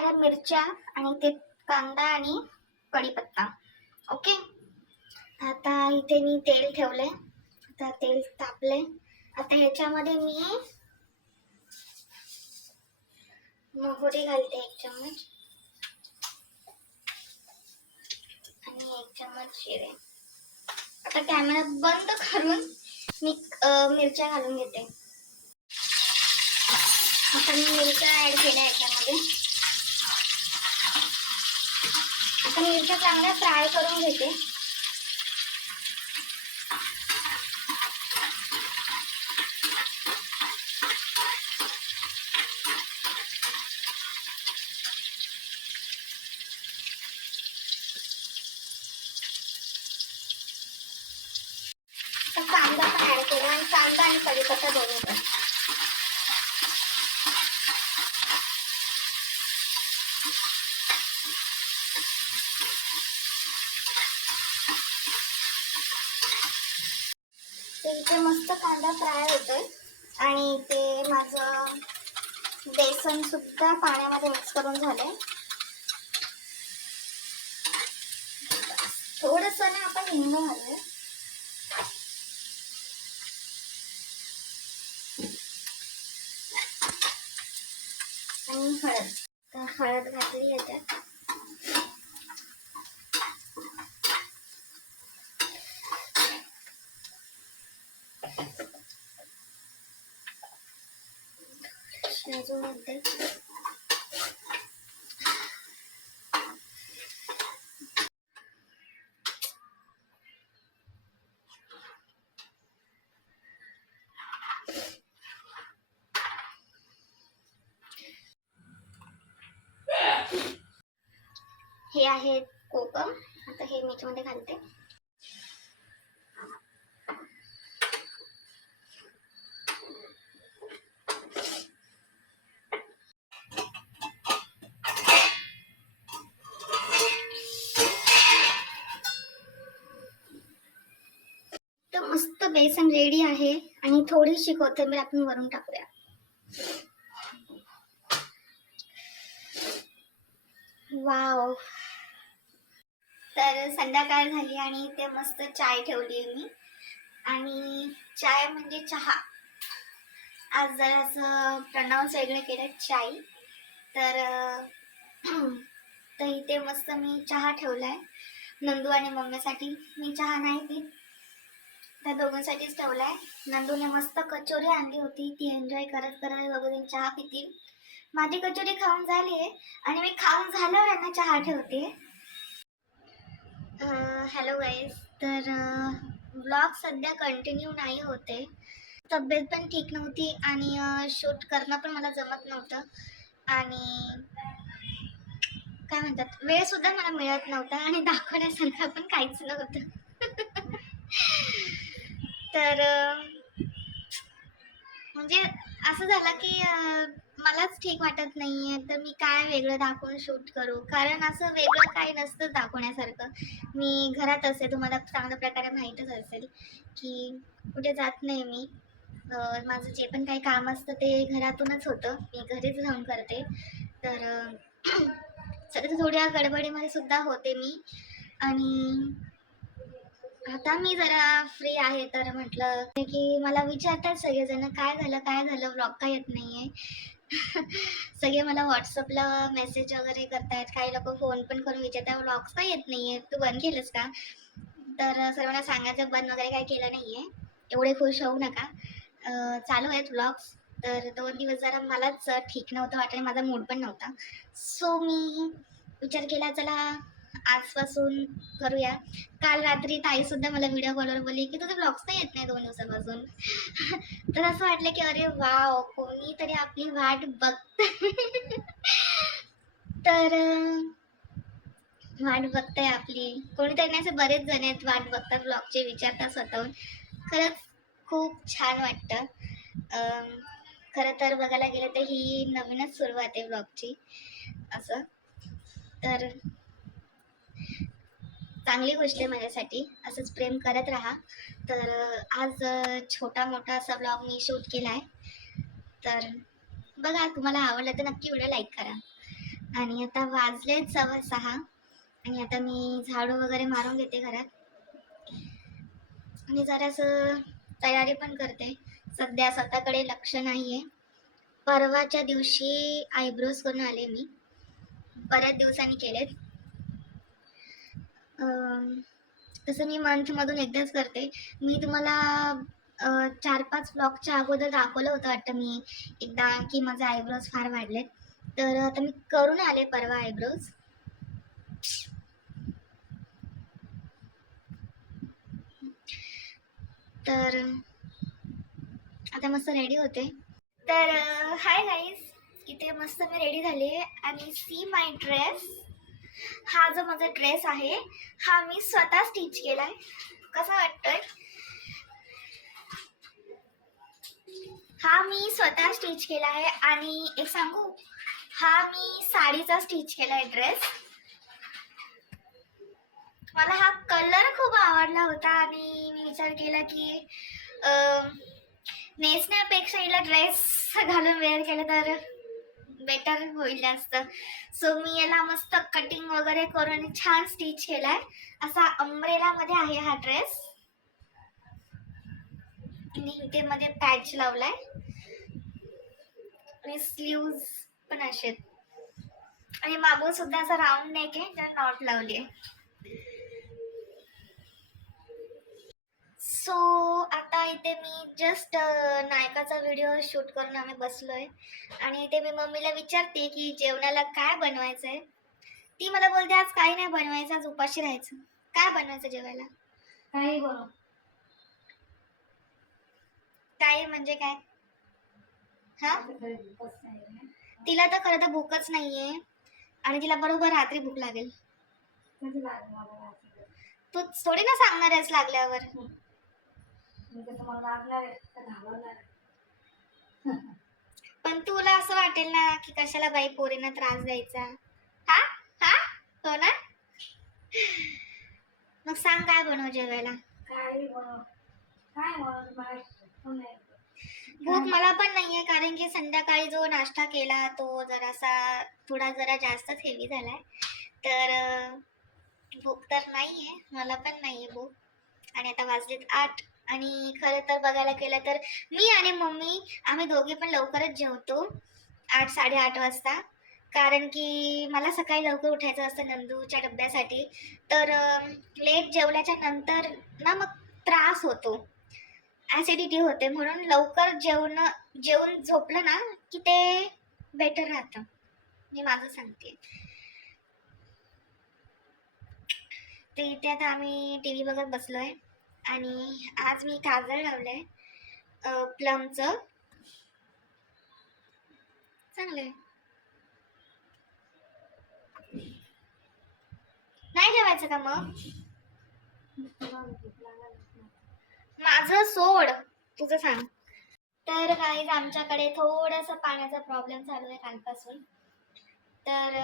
साऱ्या मिरच्या आणि ते कांदा आणि कढीपत्ता. ओके, आता इथे मी तेल ठेवले. आता तेल तापले. आता याच्यामध्ये मी मोहरी घालते 1 चम्मच आणि 1 चम्मच जिरे. आता कॅमेरा बंद करून मी मिरच्या घालून घेते. आता मी मिरच्या ऍड केल्या याच्यामध्ये. आता मिरच्या चांगल्या फ्राय करून घेते. कांदा पण ऍड केला आणि कांदा आणि कढीपत्ता दोन्ही पण. ते इथे मस्त कांदा फ्राय होतोय आणि ते माझं बेसन सुद्धा पाण्यामध्ये मिक्स करून झालंय. थोडस ना आपण हिंग घालूया. आणि हळद घातली याच्यात. अजून हे आहे कोकम. आता हे मी याच्यामध्ये घालते. तर मस्त बेसन रेडी आहे आणि थोडीशी कोथिंबीर आपण वरून टाकूया. वाव. तर संध्याकाळ झाली आणि ते मस्त चाय ठेवली मी. आणि चाय म्हणजे चहा. आज जरासं प्रनाउन्स वेगळं केलं चाय. तर इथे मस्त मी चहा ठेवलाय. नंदू आणि मम्मीसाठी. मी चहा नाही पीत, त्या दोघांसाठीच ठेवलाय. नंदूने मस्त कचोरी आणली होती, ती एन्जॉय करत करत दोघं चहा पितील. माझी कचोरी खाऊन झाली आहे आणि मी खाऊन झाल्यावर यांना चहा ठेवते. Hello guys. तर ब्लॉग सध्या कंटिन्यू नाही होते. तब्येत पण ठीक नव्हती आणि शूट करणं पण मला जमत नव्हतं. आणि काय म्हणतात, वेळ सुद्धा मला मिळत नव्हता आणि दाखवण्यासारखं पण काहीच नव्हतं. तर म्हणजे असं झालं की मलाच ठीक वाटत नाहीये, तर मी काय वेगळं दाखवून शूट करू. कारण असं वेगळं काही नसतं दाखवण्यासारखं. मी घरात असते, तुम्हाला चांगल्या प्रकारे माहीतच असेल की कुठे जात नाही मी. माझं जे पण काही काम असतं ते घरातूनच होतं, मी घरीच राहून करते. तर सध्या थोड्या गडबडीमध्ये सुद्धा होते मी. आणि आता मी जरा फ्री आहे, तर म्हटलं की मला विचारतात सगळेजण काय झालं व्लॉग का येत नाहीये. सगळे मला व्हॉट्सअपला मेसेज वगैरे करतायत. काही लोक फोन पण करून विचारतात व्लॉग्स का येत नाहीये, तू बंद केलंस का. तर सर्वांना सांगायचं बंद वगैरे काही केलं नाहीये, एवढे खुश होऊ नका. चालू आहेत व्लॉग्स. तर 2 दिवस जरा मलाच ठीक नव्हतं वाटत, माझा मूड पण नव्हता. सो मी विचार केला चला आजपासून करूया. काल रात्री ताई सुद्धा मला व्हिडिओ कॉलवर बोलली की तुझे ब्लॉग्स तर येत नाही 2 दिवसापासून. तर असं वाटलं की अरे वाव, कोणीतरी आपली वाट बघत. तर वाट बघताय आपली कोणीतरी नाही, असे बरेच जण आहेत वाट बघतात ब्लॉगचे, विचारतात स्वतःहून. खरंच खूप छान वाटतं. खरं तर बघायला गेलं तर ही नवीनच सुरुवात आहे ब्लॉगची असं. तर चांगली गोष्ट आहे माझ्यासाठी, असंच प्रेम करत राहा. तर आज छोटा मोठा असा ब्लॉग मी शूट केला आहे. तर बघा, तुम्हाला आवडलं तर नक्की व्हिडिओ लाईक करा. आणि आता वाजलेत 6:15 आणि आता मी झाडू वगैरे मारून घेते घरात आणि जरासं तयारी पण करते. सध्या स्वतःकडे लक्ष नाहीये. परवाच्या दिवशी आयब्रोज करून आले मी. बऱ्याच दिवसांनी केलेत. तसं मी मंथमधून एकदाच करते. मी तुम्हाला 4-5 व्लॉगच्या अगोदर दाखवलं होतं वाटतं मी एकदा की माझे आयब्रोज फार वाढलेत. तर आता मी करून आले परवा आयब्रोज. तर आता मस्त रेडी होते. तर हाय गाईज, इथे मस्त मी रेडी झाली आणि सी माय ड्रेस. हा जो माझा ड्रेस आहे हा मी स्वतः स्टिच केलाय. कसा वाटतोय? हा मी स्वतः स्टिच केला आहे आणि एक सांगू, हा मी साडीचा स्टिच केलाय ड्रेस. मला हा कलर खूप आवडला होता आणि मी विचार केला की नेसण्यापेक्षा हिला ड्रेस घालून वेअर केलं तर बेटर होईल जास्त. सो मी याला मस्त कटिंग वगैरे करून छान स्टिच केलाय. असा अम्ब्रेला मध्ये आहे हा ड्रेस आणि इथे मध्ये पॅच लावलाय आणि स्लीव्ज पण असे आणि मागून सुद्धा असा राऊंड नेक आहे ज्याला नॉट लावली आहे. सो आता इथे मी जस्ट नायकाचा व्हिडिओ शूट करून आम्ही बसलोय आणि इथे मी मम्मीला विचारते की जेवणाला काय बनवायचंय. ती मला बोलते आज काही नाही बनवायचं, आज उपाशी राहायचं. काय बनवायचं जेवायला? काही बनव. काय म्हणजे काय? हा, तिला तर खरं तर भूकच नाहीये आणि तिला बरोबर रात्री भूक लागेल. तू थोडी ना सांगणार आहेस लागल्यावर. पण तुला असं वाटेल ना की कशाला बाई पोरींना त्रास द्यायचा. हा हा हो ना. मग सांग काय बनव जेवायला. भूक मला पण नाहीये कारण की संध्याकाळी जो नाश्ता केला तो जरा जास्तच हेवी झालाय. तर भूक तर नाहीये, मला पण नाहीये भूक. आणि आता वाजलेत 8 आणि खरं तर बघायला गेलं तर मी आणि मम्मी आम्ही दोघे पण लवकरच जेवतो 8-8:30 वाजता. कारण की मला सकाळी लवकर उठायचं असतं नंदूच्या डब्यासाठी. तर लेट जेवल्याच्या नंतर ना मग त्रास होतो, ॲसिडिटी होते. म्हणून लवकर जेवून झोपलं ना की ते बेटर राहतं. मी माझं सांगते. ते इथे आता आम्ही टीव्ही बघत बसलोय आणि आज मी काजळ लावलंय प्लमचं. चांगलंय. नाही जेवायचं का मग? माझं सोड, तुझं सांग. तर गाईज आमच्याकडे थोडंसं पाण्याचा प्रॉब्लेम चालू आहे कालपासून. तर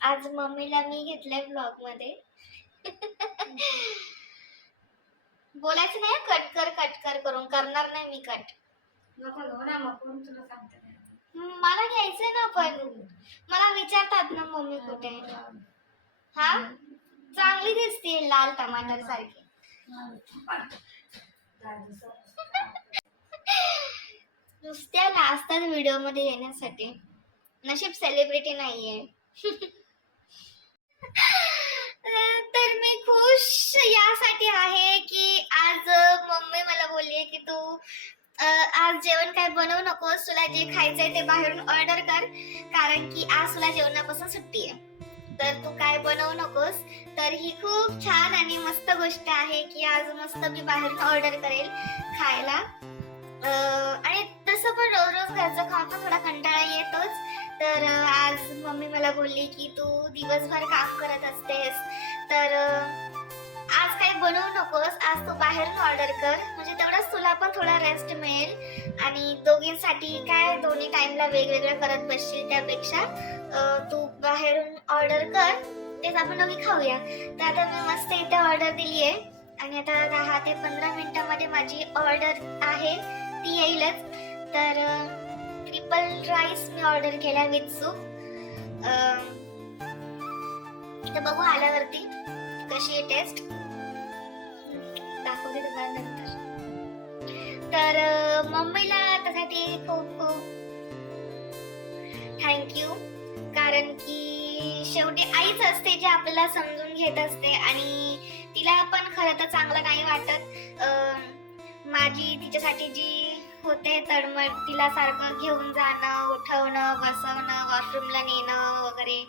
आज मम्मीला मी घेतलंय ब्लॉग मध्ये. बोलायचं नाही कट कर करून. करणार नाही मी कट. मला घ्यायचंय ना पण मला विचारतात ना मम्मी कुठे. हा, चांगली दिसते लाल टमाटर सारखी. नुसत्या लाजतात व्हिडिओ मध्ये येण्यासाठी. नशीब सेलिब्रिटी नाहीये. तर मी खुश यासाठी आहे की आज मम्मी मला बोलली की तू आज जेवण काय बनवू नकोस, तुला जे खायचंय ते बाहेरून ऑर्डर कर कारण की आज तुला जेवणापासून सुट्टी आहे. तर तू काय बनवू नकोस. तर ही खूप छान आणि मस्त गोष्ट आहे की आज मस्त मी बाहेरून ऑर्डर करेल खायला. आणि तसं पण रोज रोज घरचं खाऊन पण थोडा कंटाळा येतोच. तर आज मम्मी मला बोलली की तू दिवसभर काम करत असतेस तर आज काही बनवू नकोस, आज तू बाहेरून ऑर्डर कर म्हणजे तेवढंच तुला पण थोडा रेस्ट मिळेल आणि दोघींसाठी काय दोन्ही टाइमला वेगवेगळं करत बसशील त्यापेक्षा तू बाहेरून ऑर्डर कर, तेच आपण दोघी खाऊया. तर आता मी मस्त इथे ऑर्डर दिली आहे आणि आता 10 ते 15 मिनिटांमध्ये माझी ऑर्डर आहे ती येईलच. तर ट्रिपल राईस मी ऑर्डर केला विथ सूप तर बघू आल्यावरती कशी आहे टेस्ट, दाखवते तुम्हाला नंतर. तर मम्मीला त्यासाठी खूप खूप थँक्यू, कारण की शेवटी आईच असते जी आपल्याला समजून घेत असते आणि तिला पण खरं तर चांगलं नाही वाटत माझी तिच्यासाठी जी होते तळमळ, तिला सारखं घेऊन जाणं, उठवणं, बसवणं, वॉशरूमला नेणं वगैरे.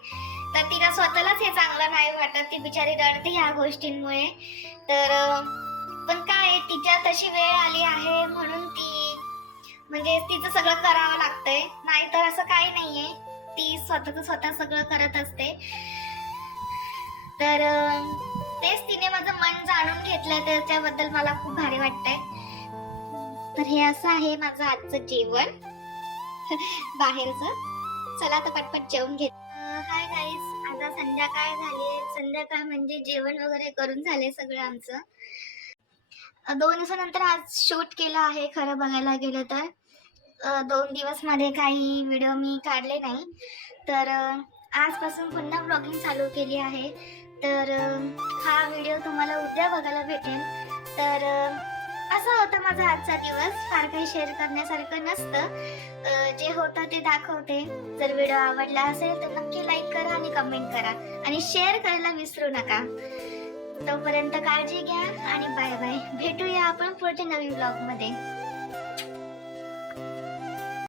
तर तिला स्वतःलाच हे चांगलं नाही वाटत, ती बिचारी रडते ह्या गोष्टींमुळे. तर पण काय आहे, तिच्या तशी वेळ आली आहे म्हणून ती म्हणजे तिचं सगळं करावं लागतंय, नाहीतर असं काही नाहीये, ती स्वतःच स्वतः सगळं करत असते. तर तेच तिने माझं मन जाणून घेतलं, त्याच्याबद्दल मला खूप भारी वाटतंय. तर हे असं आहे माझं आजचं जेवण बाहेरचं. चला आता पटपट जेवून घेत. हाय गाईज, आता संध्याकाळ झाली. संध्याकाळ म्हणजे जेवण वगैरे करून झाले सगळं आमचं. 2 दिवसानंतर आज शूट केलं आहे खरं बघायला गेलं तर. 2 दिवस मध्ये काही व्हिडिओ मी काढले नाही. तर आजपासून पुन्हा ब्लॉगिंग चालू केली आहे. तर हा व्हिडिओ तुम्हाला उद्या बघायला भेटेल. तर असा होता माझा आजचा दिवस. फार काही शेअर करण्यासारखं नसतं. जे होतं ते दाखवते. जर व्हिडिओ आवडला असेल तर नक्की लाईक करा आणि कमेंट करा आणि शेअर करायला विसरू नका. तोपर्यंत काळजी घ्या आणि बाय बाय. भेटूया आपण पुढच्या नवीन ब्लॉगमध्ये.